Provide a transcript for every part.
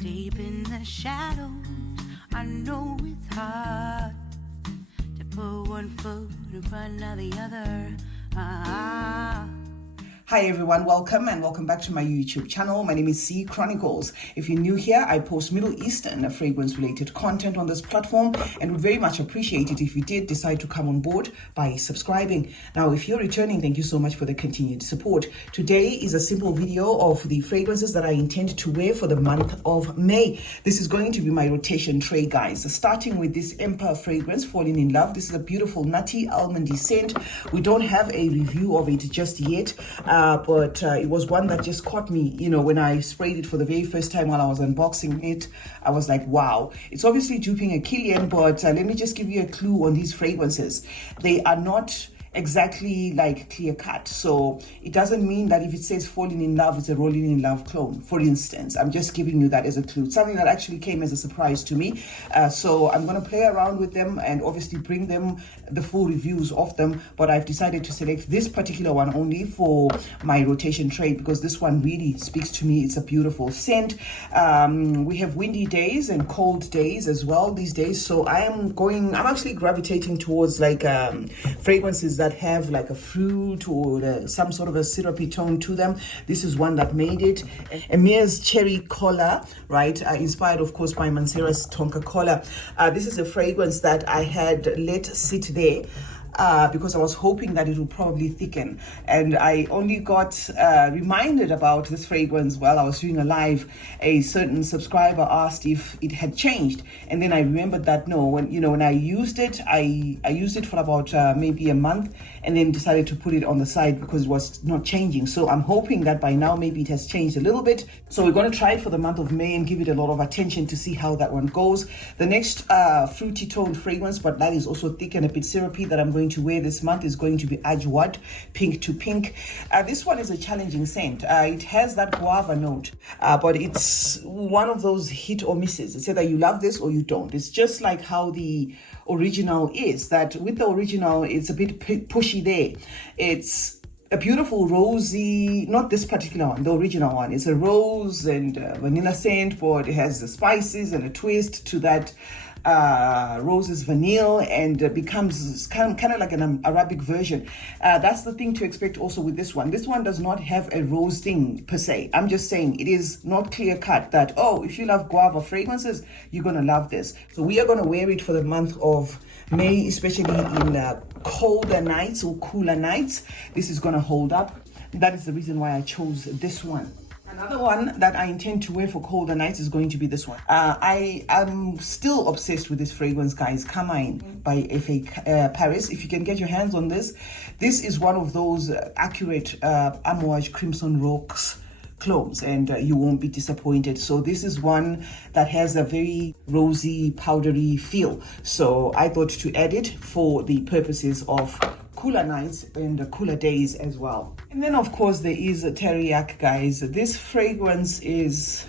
Deep in the shadows, I know it's hard to put one foot in front of the other. Hi everyone, welcome back to my YouTube channel. My name is CeeChronicles. If you're new here, I post Middle Eastern fragrance related content on this platform and would very much appreciate it if you did decide to come on board by subscribing. Now, if you're returning, thank you so much for the continued support. Today is a simple video of the fragrances that I intend to wear for the month of May. This is going to be my rotation tray, guys. Starting with this Emper fragrance, Falling in Love. This is a beautiful nutty almondy scent. We don't have a review of it just yet. But it was one that just caught me, when I sprayed it for the very first time while I was unboxing it. I was like, wow. It's obviously duping a Killian, but let me just give you a clue on these fragrances. They are not exactly like clear cut, so it doesn't mean that if it says Falling in Love, it's a Rolling in Love clone, for instance. I'm just giving you that as a clue, something that actually came as a surprise to me. So I'm going to play around with them and obviously bring them the full reviews of them, but I've decided to select this particular one only for my rotation tray because this one really speaks to me. It's a beautiful scent. We have windy days and cold days as well these days, so I'm actually gravitating towards like fragrances that have like a fruit or some sort of a syrupy tone to them. This is one that made it. Emir's Cherry Cola, right? Inspired, of course, by Mancera's Tonka Cola. This is a fragrance that I had let sit there because I was hoping that it would probably thicken, and I only got reminded about this fragrance while I was doing a live. A certain subscriber asked if it had changed, and then I remembered that no, when I used it, I used it for about maybe a month, and then decided to put it on the side because it was not changing. So I'm hoping that by now maybe it has changed a little bit. So we're going to try it for the month of May and give it a lot of attention to see how that one goes. The next fruity toned fragrance, but that is also thick and a bit syrupy, that I'm going to wear this month is going to be Ajwad Pink to Pink. This one is a challenging scent. It has that guava note, but it's one of those hit or misses. It's either you love this or you don't. It's just like how the original is, that with the original it's a bit pushy there. It's a beautiful rosy, not this particular one, the original one. It's a rose and vanilla scent, but it has the spices and a twist to that roses vanilla, and becomes kind of like an Arabic version. That's the thing to expect also with this one. This one does not have a rose thing per se. I'm just saying it is not clear cut that, oh, if you love guava fragrances, you're gonna love this. So we are gonna wear it for the month of May, especially in colder nights or cooler nights. This is gonna hold up. That is the reason why I chose this one. Another one that I intend to wear for colder nights is going to be this one. I am still obsessed with this fragrance, guys. Carmine by F.A. Paris. If you can get your hands on this, this is one of those accurate Amouage Crimson Rocks clones, and you won't be disappointed. So this is one that has a very rosy, powdery feel. So I thought to add it for the purposes of cooler nights and cooler days as well. And then of course there is a teriyaki, guys. This fragrance is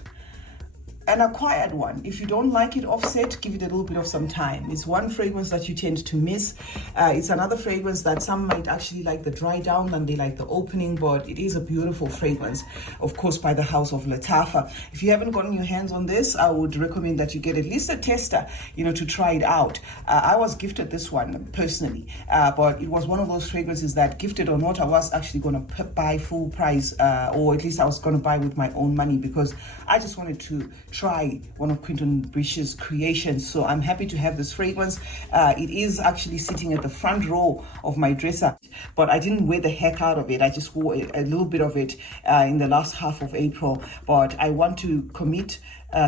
an acquired one. If you don't like it offset, give it a little bit of some time. It's one fragrance that you tend to miss. It's another fragrance that some might actually like the dry down than they like the opening, but it is a beautiful fragrance, of course, by the house of Lattafa. If you haven't gotten your hands on this, I would recommend that you get at least a tester, to try it out. I was gifted this one personally, but it was one of those fragrances that, gifted or not, I was actually going to buy full price, or at least I was going to buy with my own money, because I just wanted to try one of Quentin Brish's creations. So I'm happy to have this fragrance. It is actually sitting at the front row of my dresser, but I didn't wear the heck out of it. I just wore a little bit of it in the last half of April, but I want to commit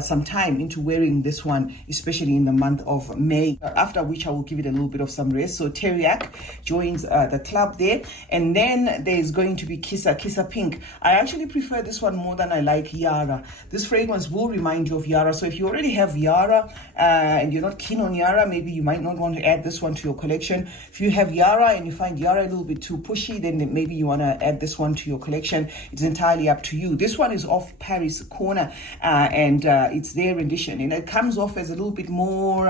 some time into wearing this one, especially in the month of May, after which I will give it a little bit of some rest. So Teriyaki joins the club there. And then there's going to be Kissa Pink. I actually prefer this one more than I like Yara. This fragrance will remind you of Yara. So if you already have Yara and you're not keen on Yara, maybe you might not want to add this one to your collection. If you have Yara and you find Yara a little bit too pushy, then maybe you want to add this one to your collection. It's entirely up to you. This one is off Paris Corner, and it's their rendition, and it comes off as a little bit more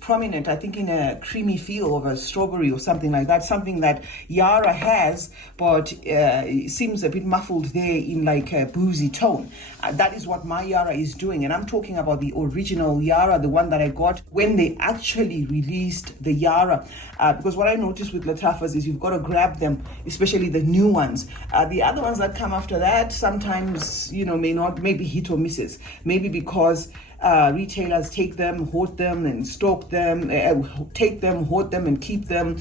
prominent, I think, in a creamy feel of a strawberry or something like that, something that Yara has, but it seems a bit muffled there in like a boozy tone. That is what my Yara is doing, and I'm talking about the original Yara, the one that I got when they actually released the Yara, because what I noticed with Lattafas is you've got to grab them, especially the new ones. The other ones that come after that sometimes, maybe hit or misses, maybe because retailers take them, hoard them, and stock them, take them, hoard them, and keep them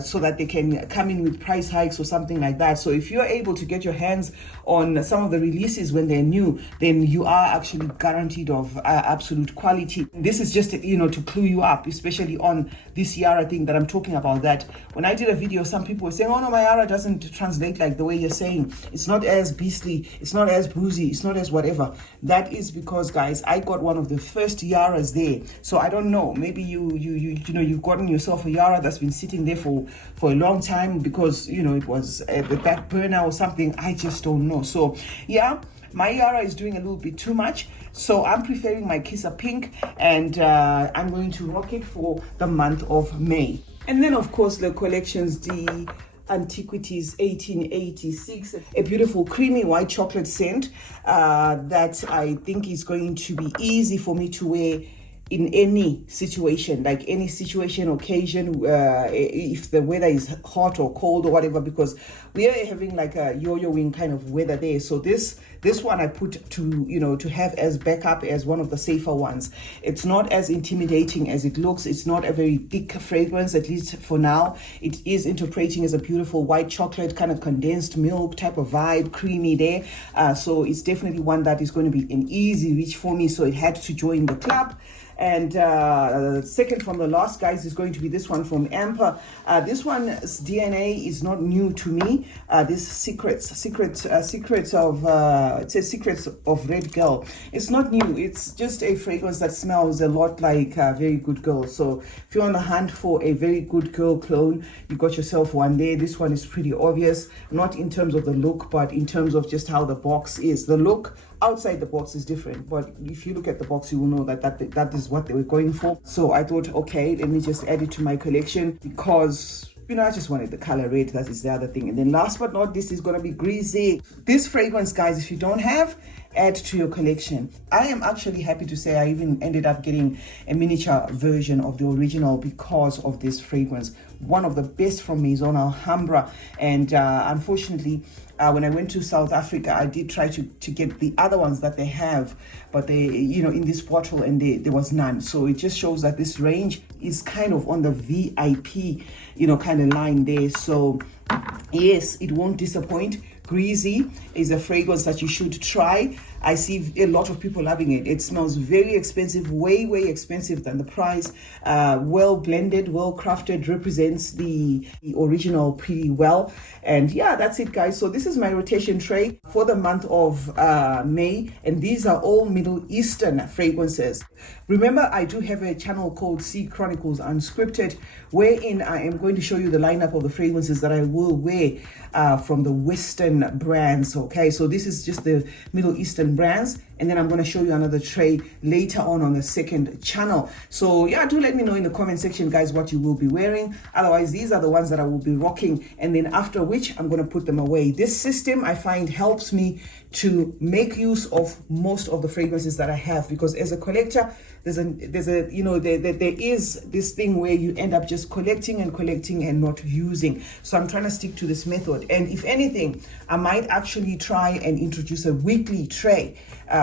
so that they can come in with price hikes or something like that. So if you're able to get your hands on some of the releases when they're new, then you are actually guaranteed of absolute quality. This is just to clue you up, especially on this Yara thing that I'm talking about. That when I did a video, some people were saying, oh no, my Yara doesn't translate like the way you're saying. It's not as beastly, it's not as boozy, it's not as whatever. That is because, guys, I got one of the first Yaras there. So I don't know, maybe you've gotten yourself a Yara that's been sitting there for a long time because it was the back burner or something. I just don't know. So yeah, my Yara is doing a little bit too much, so I'm preferring my Kisser Pink, and I'm going to rock it for the month of May. And then of course the collections, the Antiquities 1886, a beautiful creamy white chocolate scent that I think is going to be easy for me to wear in any situation, like any situation, occasion, if the weather is hot or cold or whatever, because we are having like a yo-yoing kind of weather there. So this one I put to have as backup as one of the safer ones. It's not as intimidating as it looks. It's not a very thick fragrance, at least for now. It is interpreting as a beautiful white chocolate, kind of condensed milk type of vibe, creamy there. So it's definitely one that is going to be an easy reach for me. So it had to join the club. And second from the last, guys, is going to be this one from Emper. This one's DNA is not new to me. This secrets of it says secrets of Red Girl. It's not new. It's just a fragrance that smells a lot like Very Good Girl. So if you're on the hunt for a Very Good Girl clone, you got yourself one there. This one is pretty obvious, not in terms of the look, but in terms of just how the box is. The look outside the box is different, but if you look at the box, you will know that is what they were going for. So I thought, okay, let me just add it to my collection because I just wanted the color red. That is the other thing. And then last but not least is going to be Greasy. This fragrance, guys, if you don't have, add to your collection. I am actually happy to say I even ended up getting a miniature version of the original because of this fragrance. One of the best from Maison Alhambra. And unfortunately, when I went to South Africa, I did try to get the other ones that they have, but they, in this bottle, and there was none. So it just shows that this range is kind of on the VIP, kind of line there. So yes, it won't disappoint. Greasy is a fragrance that you should try. I see a lot of people loving it. It smells very expensive, way expensive than the price. Well blended, well crafted, represents the original pretty well. And yeah, that's it, guys. So this is my rotation tray for the month of May, and these are all Middle Eastern fragrances. Remember, I do have a channel called CeeChronicles Unscripted, wherein I am going to show you the lineup of the fragrances that I will wear from the Western brands. Okay, so this is just the Middle Eastern brands, and then I'm going to show you another tray later on the second channel. So yeah, do let me know in the comment section, guys, what you will be wearing. Otherwise, these are the ones that I will be rocking, and then after which I'm going to put them away. This system, I find, helps me to make use of most of the fragrances that I have, because as a collector, there is this thing where you end up just collecting and not using. So I'm trying to stick to this method, and if anything, I might actually try and introduce a weekly tray,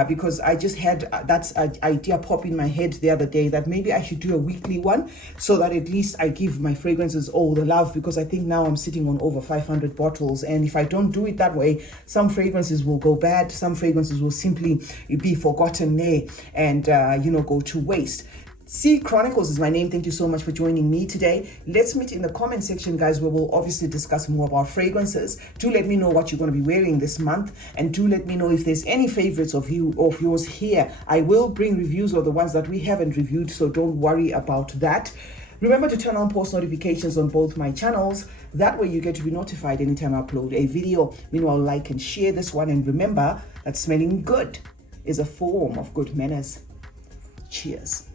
because I just had that idea pop in my head the other day that maybe I should do a weekly one, so that at least I give my fragrances all the love, because I think now I'm sitting on over 500 bottles, and if I don't do it that way, some fragrances will go bad, some fragrances will simply be forgotten there and go to waste. CeeChronicles is my name. Thank you so much for joining me today. Let's meet in the comment section, guys, where we'll obviously discuss more about fragrances. Do let me know what you're going to be wearing this month, and do let me know if there's any favorites of yours here. I will bring reviews of the ones that we haven't reviewed, so don't worry about that. Remember to turn on post notifications on both my channels. That way you get to be notified anytime I upload a video. Meanwhile, like and share this one, and remember that smelling good is a form of good manners. Cheers.